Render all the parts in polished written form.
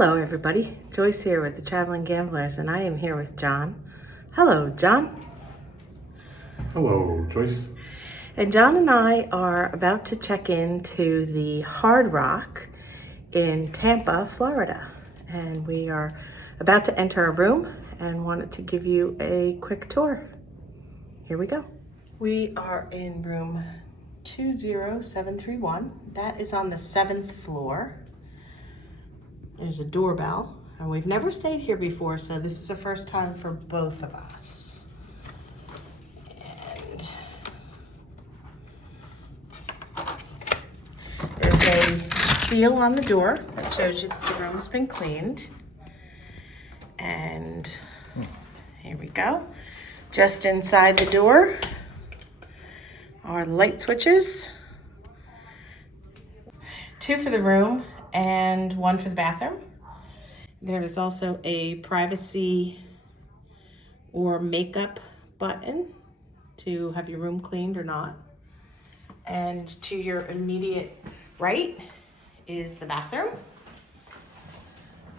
Hello everybody, Joyce here with the Traveling Gamblers, and I am here with John. Hello John. Hello Joyce. And John and I are about to check into the Hard Rock in Tampa, Florida. And we are about to enter a room and wanted to give you a quick tour. Here we go. We are in room 20731. That is on the 7th floor. There's a doorbell, and we've never stayed here before, so this is the first time for both of us. And there's a seal on the door that shows you that the room has been cleaned. And here we go. Just inside the door are light switches. 2 for the room and 1 for the bathroom. There is also a privacy or makeup button to have your room cleaned or not. And to your immediate right is the bathroom.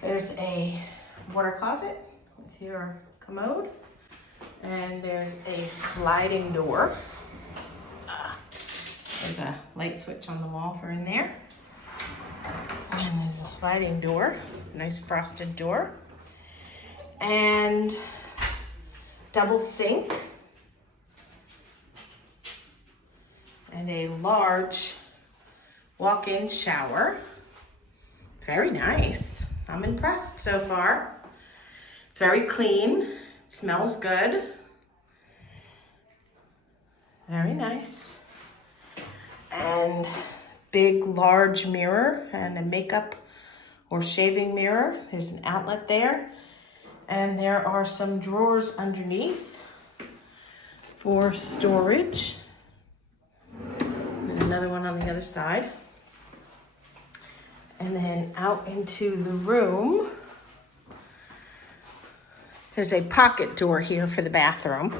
There's a water closet with your commode. And there's a sliding door. There's a light switch on the wall for in there. And there's a sliding door, nice frosted door. And double sink. And a large walk-in shower. Very nice. I'm impressed so far. It's very clean. It smells good. Very nice. And big, large mirror and a makeup or shaving mirror. There's an outlet there. And there are some drawers underneath for storage. And another one on the other side. And then out into the room. There's a pocket door here for the bathroom.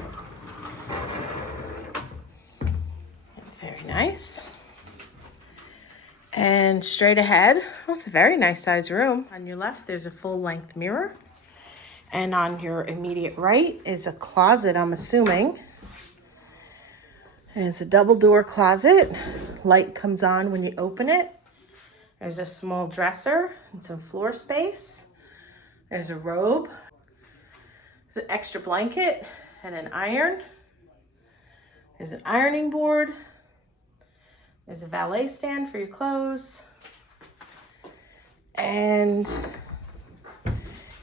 That's very nice. And straight ahead, oh, it's a very nice size room. On your left, there's a full-length mirror. And on your immediate right is a closet, I'm assuming. And it's a double door closet. Light comes on when you open it. There's a small dresser and some floor space. There's a robe. There's an extra blanket and an iron. There's an ironing board. There's a valet stand for your clothes. And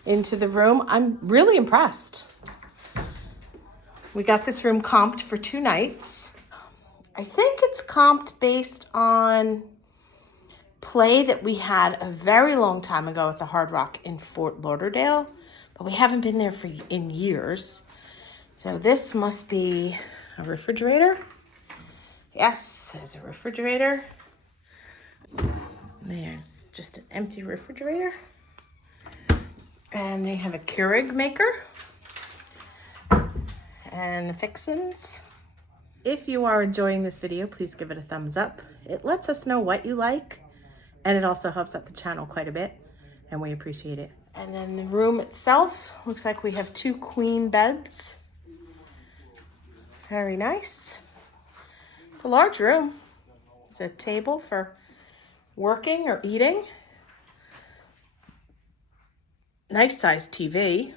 into the room, I'm really impressed. We got this room comped for 2 nights. I think it's comped based on play that we had a very long time ago at the Hard Rock in Fort Lauderdale, but we haven't been there in years. So this must be a refrigerator. Yes, there's a refrigerator. There's just an empty refrigerator. And they have a Keurig maker. And the fixins. If you are enjoying this video, please give it a thumbs up. It lets us know what you like. And it also helps out the channel quite a bit. And we appreciate it. And then the room itself, looks like we have 2 queen beds. Very nice. It's a large room. It's a table for working or eating. Nice sized TV.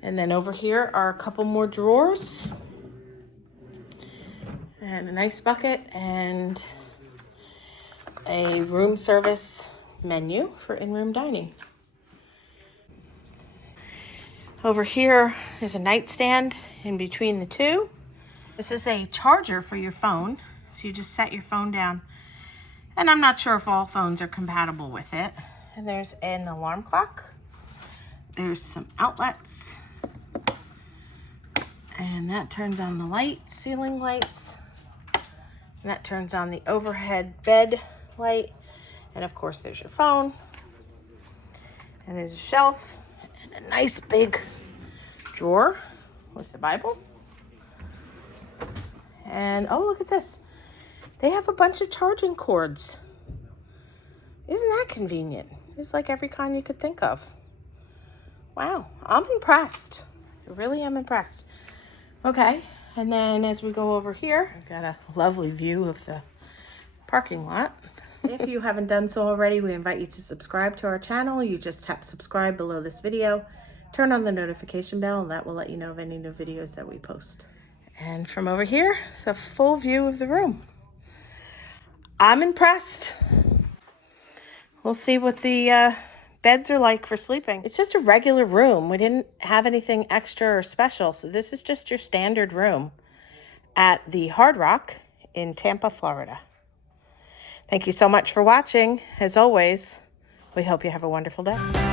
And then over here are a couple more drawers. And a nice bucket and a room service menu for in-room dining. Over here is a nightstand in between the 2. This is a charger for your phone, so you just set your phone down. And I'm not sure if all phones are compatible with it. And there's an alarm clock. There's some outlets. And that turns on the lights, ceiling lights. And that turns on the overhead bed light. And of course there's your phone. And there's a shelf and a nice big drawer with the Bible. And oh, look at this. They have a bunch of charging cords. Isn't that convenient? There's like every kind you could think of. Wow, I'm impressed. I really am impressed. Okay, and then as we go over here, we've got a lovely view of the parking lot. If you haven't done so already, we invite you to subscribe to our channel. You just tap subscribe below this video, turn on the notification bell, and that will let you know of any new videos that we post. And from over here, it's a full view of the room. I'm impressed. We'll see what the beds are like for sleeping. It's just a regular room. We didn't have anything extra or special, so this is just your standard room at the Hard Rock in Tampa, Florida. Thank you so much for watching. As always, we hope you have a wonderful day.